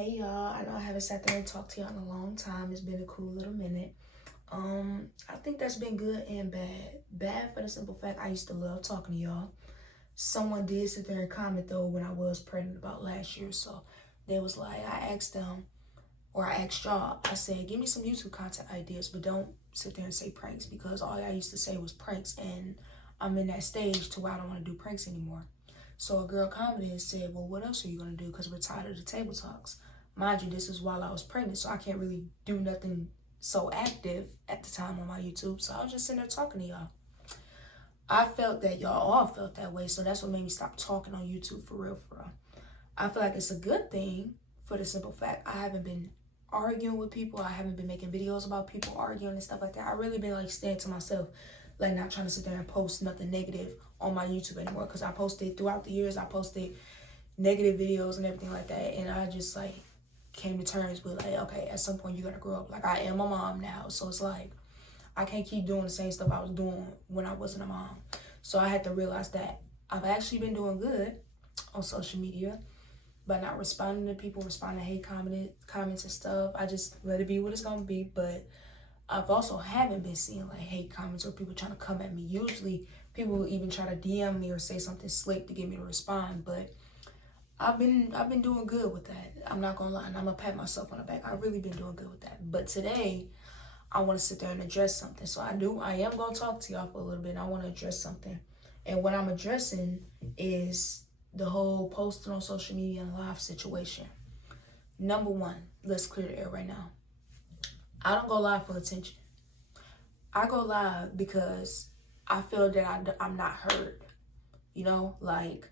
Hey y'all, I know I haven't sat there and talked to y'all in a long time. It's been a cool little minute. I think that's been good and bad. Bad for the simple fact I used to love talking to y'all. Someone did sit there and comment though when I was pregnant about last year. So they was like, I asked them, or I asked y'all, I said, give me some YouTube content ideas, but don't sit there and say pranks because all I used to say was pranks and I'm in that stage to where I don't want to do pranks anymore. So a girl commented and said, well, what else are you going to do? Because we're tired of the table talks. Mind you, this is while I was pregnant, so I can't really do nothing so active at the time on my YouTube. So I was just sitting there talking to y'all. I felt that y'all all felt that way, so that's what made me stop talking on YouTube for real, for real. I feel like it's a good thing for the simple fact I haven't been arguing with people. I haven't been making videos about people arguing and stuff like that. I really been like staying to myself, like not trying to sit there and post nothing negative on my YouTube anymore, because I posted throughout the years, I posted negative videos and everything like that, and I just like came to terms with like, okay, at some point you gotta grow up. Like I am a mom now, so it's like I can't keep doing the same stuff I was doing when I wasn't a mom. So I had to realize that I've actually been doing good on social media by not responding to people, responding to hate comments and stuff. I just let it be what it's gonna be. But I've also haven't been seeing like hate comments or people trying to come at me. Usually people will even try to DM me or say something slick to get me to respond, but I've been doing good with that. I'm not gonna lie, and I'm gonna pat myself on the back. I've really been doing good with that. But today, I want to sit there and address something. So I am gonna talk to y'all for a little bit. And I want to address something, and what I'm addressing is the whole posting on social media and live situation. Number one, let's clear the air right now. I don't go live for attention. I go live because I feel that I'm not heard. You know, like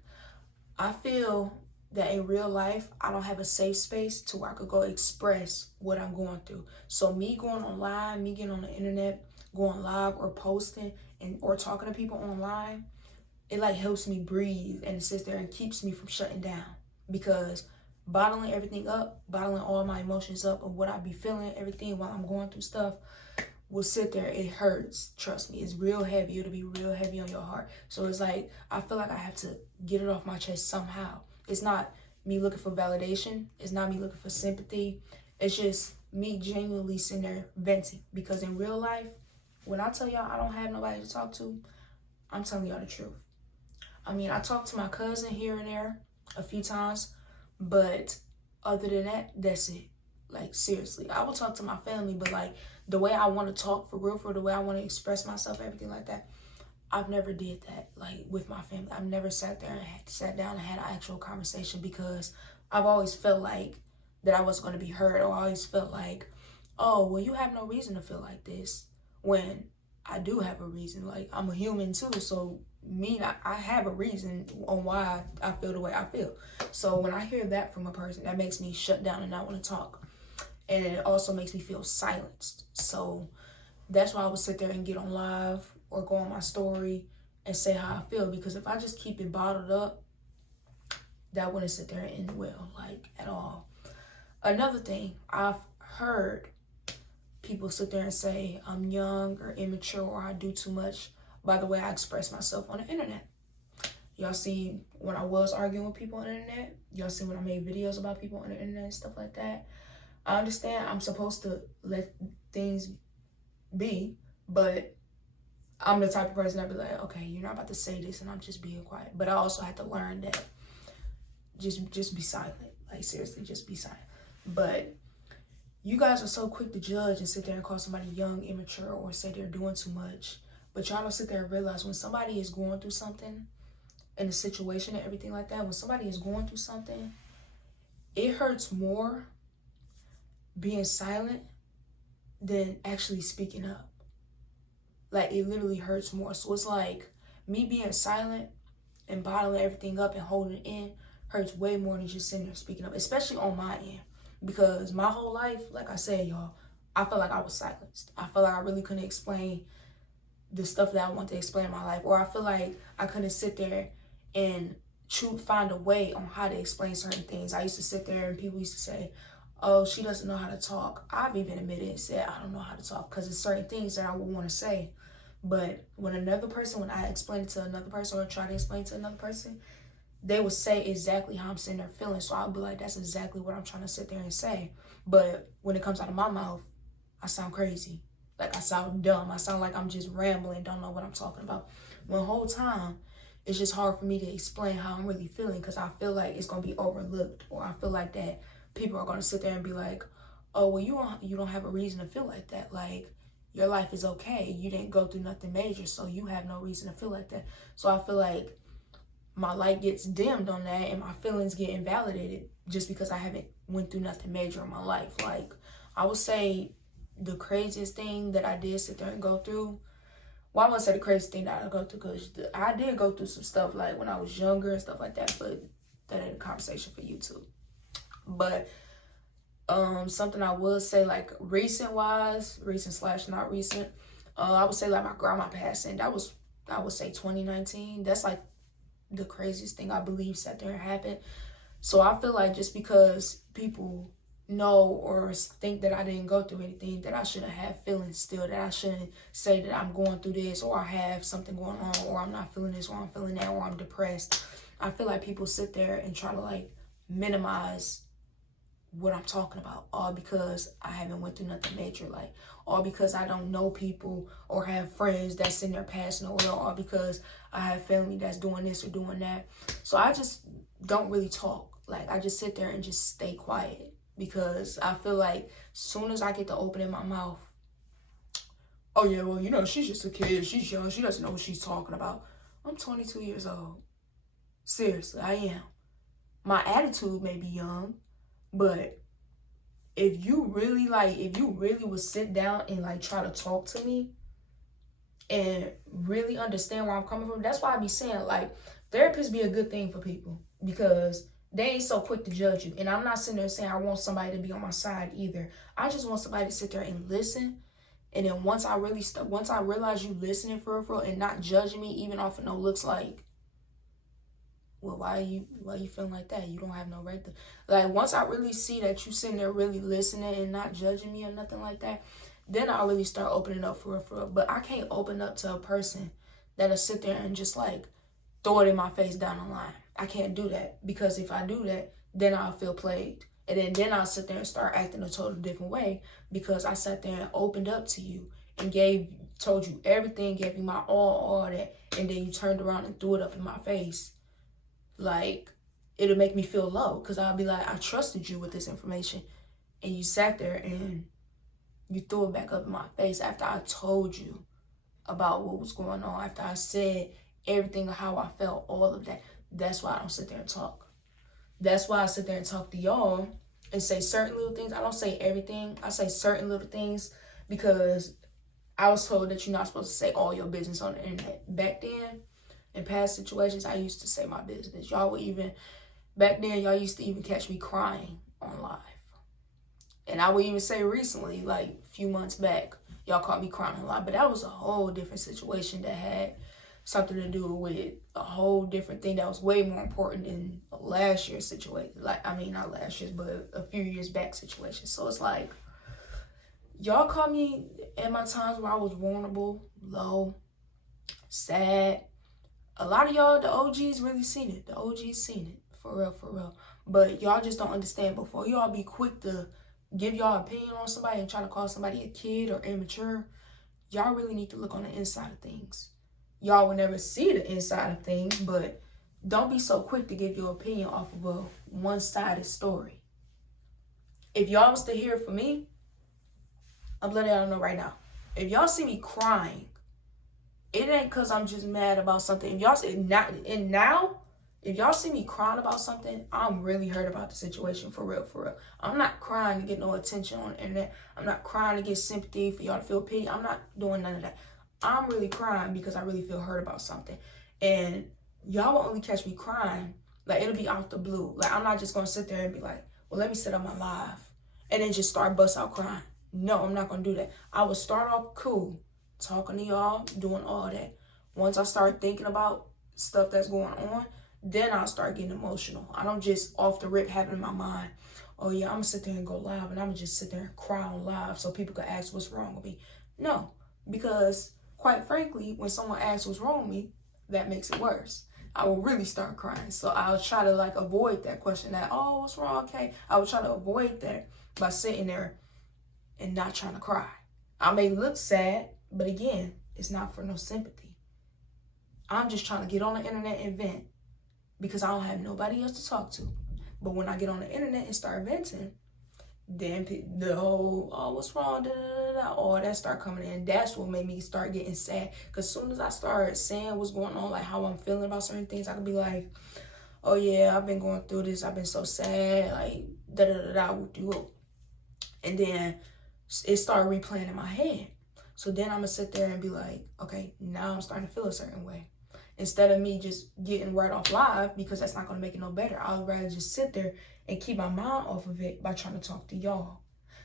I feel that in real life, I don't have a safe space to where I could go express what I'm going through. So me going online, me getting on the internet, going live or posting and or talking to people online, it like helps me breathe and it sits there and keeps me from shutting down. Because bottling everything up, bottling all my emotions up of what I be feeling, everything while I'm going through stuff, will sit there. It hurts. Trust me, it's real heavy. It'll be real heavy on your heart. So it's like I feel like I have to get it off my chest somehow. It's not me looking for validation. It's not me looking for sympathy. It's just me genuinely sitting there venting. Because in real life, when I tell y'all I don't have nobody to talk to, I'm telling y'all the truth. I mean, I talk to my cousin here and there a few times, but other than that, that's it. Like, seriously, I will talk to my family, but like the way I want to talk for real, for the way I want to express myself, everything like that, I've never did that like with my family. I've never sat down and had an actual conversation because I've always felt like that I wasn't going to be heard, or I always felt like, oh, well, you have no reason to feel like this, when I do have a reason. Like, I'm a human too, so I have a reason on why I feel the way I feel. So when I hear that from a person, that makes me shut down and not want to talk. And it also makes me feel silenced. So that's why I would sit there and get on live or go on my story and say how I feel. Because if I just keep it bottled up, that wouldn't sit there and end well, like, at all. Another thing, I've heard people sit there and say I'm young or immature or I do too much by the way I express myself on the internet. Y'all see when I was arguing with people on the internet. Y'all see when I made videos about people on the internet and stuff like that. I understand I'm supposed to let things be, but I'm the type of person that be like, okay, you're not about to say this and I'm just being quiet. But I also had to learn that just be silent. Like, seriously, just be silent. But you guys are so quick to judge and sit there and call somebody young, immature, or say they're doing too much. But y'all don't sit there and realize when somebody is going through something, in a situation and everything like that, when somebody is going through something, it hurts more being silent than actually speaking up. Like, it literally hurts more. So it's like me being silent and bottling everything up and holding it in hurts way more than just sitting there speaking up, especially on my end. Because my whole life, like I said, y'all, I felt like I was silenced. I felt like I really couldn't explain the stuff that I want to explain in my life. Or I feel like I couldn't sit there and find a way on how to explain certain things. I used to sit there and people used to say, oh, she doesn't know how to talk. I've even admitted and said I don't know how to talk because there's certain things that I would want to say. But when I explain it to another person or try to explain to another person, they would say exactly how I'm sitting there feeling. So I'll be like, that's exactly what I'm trying to sit there and say. But when it comes out of my mouth, I sound crazy. Like, I sound dumb. I sound like I'm just rambling, don't know what I'm talking about. When the whole time, it's just hard for me to explain how I'm really feeling, because I feel like it's going to be overlooked, or I feel like that people are going to sit there and be like, oh, well, you don't have a reason to feel like that. Like, your life is okay. You didn't go through nothing major, so you have no reason to feel like that. So I feel like my light gets dimmed on that, and my feelings get invalidated just because I haven't went through nothing major in my life. Like, I would say the craziest thing that I did sit there and go through, well, I wouldn't say the craziest thing that I go through, because I did go through some stuff like when I was younger and stuff like that, but that ain't a conversation for YouTube. But something I would say, like, recent slash not recent, I would say like my grandma passing. That was, I would say, 2019. That's like the craziest thing I believe sat there and happened. So I feel like just because people know or think that I didn't go through anything, that I shouldn't have feelings still, that I shouldn't say that I'm going through this, or I have something going on, or I'm not feeling this, or I'm feeling that, or I'm depressed. I feel like people sit there and try to like minimize what I'm talking about, all because I haven't went through nothing major, like, all because I don't know people or have friends that's in their passing away, or because I have family that's doing this or doing that. So I just don't really talk. Like, I just sit there and just stay quiet, because I feel like soon as I get to opening my mouth, oh yeah, well, you know, she's just a kid, she's young, she doesn't know what she's talking about. I'm 22 years old. Seriously, I am. My attitude may be young, but if you really would sit down and like try to talk to me and really understand where I'm coming from, that's why I be saying, like, therapists be a good thing for people, because they ain't so quick to judge you. And I'm not sitting there saying I want somebody to be on my side either. I just want somebody to sit there and listen. And then once I realize you listening for real and not judging me even off of no looks, like, well, why you feeling like that? You don't have no right to. Like, once I really see that you sitting there really listening and not judging me or nothing like that, then I'll really start opening up for real. But I can't open up to a person that'll sit there and just like throw it in my face down the line. I can't do that, because if I do that, then I'll feel plagued. And then I'll sit there and start acting a total different way, because I sat there and opened up to you and told you everything, gave you my all that, and then you turned around and threw it up in my face. Like, it'll make me feel low, because I'll be like, I trusted you with this information, and you sat there and you threw it back up in my face after I told you about what was going on, after I said everything, how I felt, all of that. That's why I don't sit there and talk. That's why I sit there and talk to y'all and say certain little things. I don't say everything. I say certain little things, because I was told that you're not supposed to say all your business on the internet. Back then, in past situations, I used to say my business. Back then, y'all used to even catch me crying on live. And I would even say recently, like a few months back, y'all caught me crying on live. But that was a whole different situation that had something to do with a whole different thing that was way more important than last year's situation. Like, I mean, not last year's, but a few years back situation. So it's like, y'all caught me in my times where I was vulnerable, low, sad. A lot of y'all, the OGs, really seen it. The OGs seen it. For real. But y'all just don't understand. Before y'all be quick to give y'all opinion on somebody and try to call somebody a kid or immature, y'all really need to look on the inside of things. Y'all will never see the inside of things, but don't be so quick to give your opinion off of a one-sided story. If y'all was to hear it from me, I'm letting y'all know right now. If y'all see me crying, it ain't because I'm just mad about something. If y'all see me crying about something, I'm really hurt about the situation, for real. I'm not crying to get no attention on the internet. I'm not crying to get sympathy, for y'all to feel pity. I'm not doing none of that. I'm really crying because I really feel hurt about something. And y'all will only catch me crying, like, it'll be out the blue. Like, I'm not just going to sit there and be like, well, let me set up my live and then just start bust out crying. No, I'm not going to do that. I will start off cool, talking to y'all, doing all that. Once I start thinking about stuff that's going on, then I'll start getting emotional. I don't just off the rip have it in my mind, oh yeah, I'm going to sit there and go live, and I'm going to just sit there and cry on live so people can ask what's wrong with me. No, because quite frankly, when someone asks what's wrong with me, that makes it worse. I will really start crying. So I'll try to like avoid that question that, oh, what's wrong? Okay. I will try to avoid that by sitting there and not trying to cry. I may look sad, but again, it's not for no sympathy. I'm just trying to get on the internet and vent because I don't have nobody else to talk to. But when I get on the internet and start venting, then the whole, oh, what's wrong, da, da, da, da, all that start coming in. That's what made me start getting sad. Because as soon as I start saying what's going on, like how I'm feeling about certain things, I could be like, oh yeah, I've been going through this, I've been so sad, like da da da da, do. And then it started replaying in my head. So then I'm gonna sit there and be like, okay, now I'm starting to feel a certain way. Instead of me just getting right off live, because that's not gonna make it no better, I would rather just sit there and keep my mind off of it by trying to talk to y'all.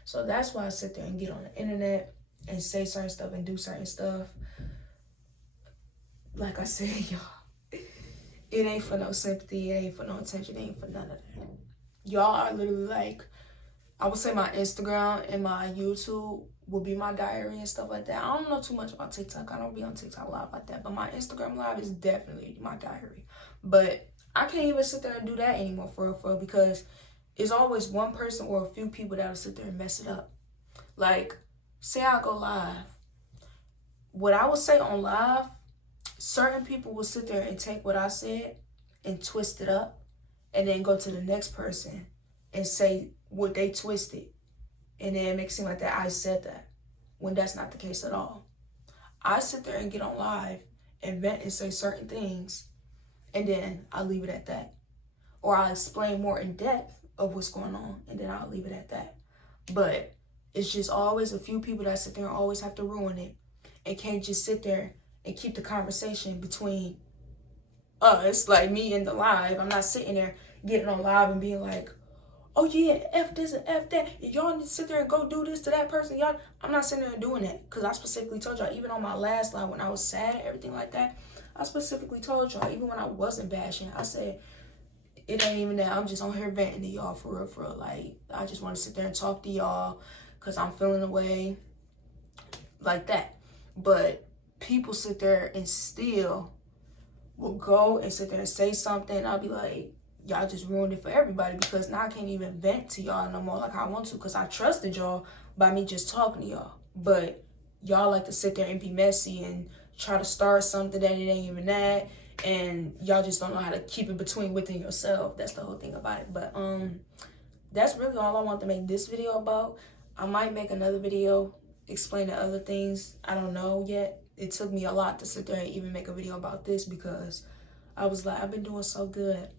So that's why I sit there and get on the internet and say certain stuff and do certain stuff. Like I said, y'all, it ain't for no sympathy, it ain't for no attention, it ain't for none of that. Y'all are literally like, I would say my Instagram and my YouTube will be my diary and stuff like that. I don't know too much about TikTok. I don't be on TikTok live like that. But my Instagram live is definitely my diary. But I can't even sit there and do that anymore for real, because it's always one person or a few people that'll sit there and mess it up. Like, say I go live. What I would say on live, certain people will sit there and take what I said and twist it up and then go to the next person and say what they twisted. And then it makes it seem like that I said that, when that's not the case at all. I sit there and get on live and vent and say certain things, and then I leave it at that. Or I'll explain more in depth of what's going on, and then I'll leave it at that. But it's just always a few people that sit there and always have to ruin it, and can't just sit there and keep the conversation between us, like me and the live. I'm not sitting there getting on live and being like, oh yeah, F this and F that, y'all need to sit there and go do this to that person. Y'all, I'm not sitting there and doing that, because I specifically told y'all, even on my last live when I was sad and everything like that, I specifically told y'all, even when I wasn't bashing, I said, it ain't even that, I'm just on here venting to y'all for real. Like, I just want to sit there and talk to y'all because I'm feeling the way like that. But people sit there and still will go and sit there and say something, and I'll be like, y'all just ruined it for everybody, because now I can't even vent to y'all no more like I want to, because I trusted y'all by me just talking to y'all. But y'all like to sit there and be messy and try to start something that it ain't even that, and y'all just don't know how to keep it within yourself. That's the whole thing about it. But that's really all I want to make this video about. I might make another video explaining other things. I don't know yet. It took me a lot to sit there and even make a video about this, because I was like, I've been doing so good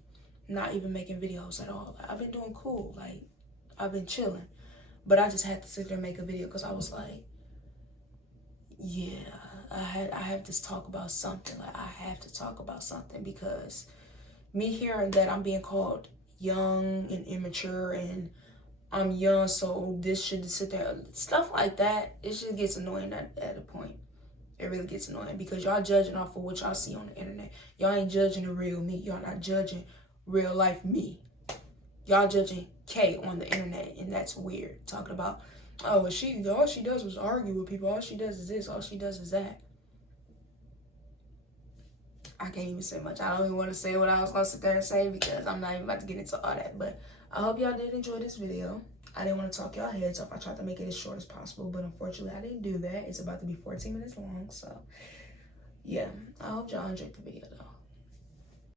not even making videos at all. Like, I've been doing cool. Like, I've been chilling. But I just had to sit there and make a video, because I was like, yeah, I have to talk about something. Like, I have to talk about something, because me hearing that I'm being called young and immature, and I'm young, so this should sit there, stuff like that, it just gets annoying at a point. It really gets annoying, because y'all judging off of what y'all see on the internet. Y'all ain't judging the real me. Y'all not judging real life me. Y'all judging Kay on the internet, and that's weird. Talking about, oh, all she does was argue with people. All she does is this. All she does is that. I can't even say much. I don't even want to say what I was going to sit there and say, because I'm not even about to get into all that. But I hope y'all did enjoy this video. I didn't want to talk y'all heads off. I tried to make it as short as possible, but unfortunately I didn't do that. It's about to be 14 minutes long. So yeah, I hope y'all enjoyed the video though.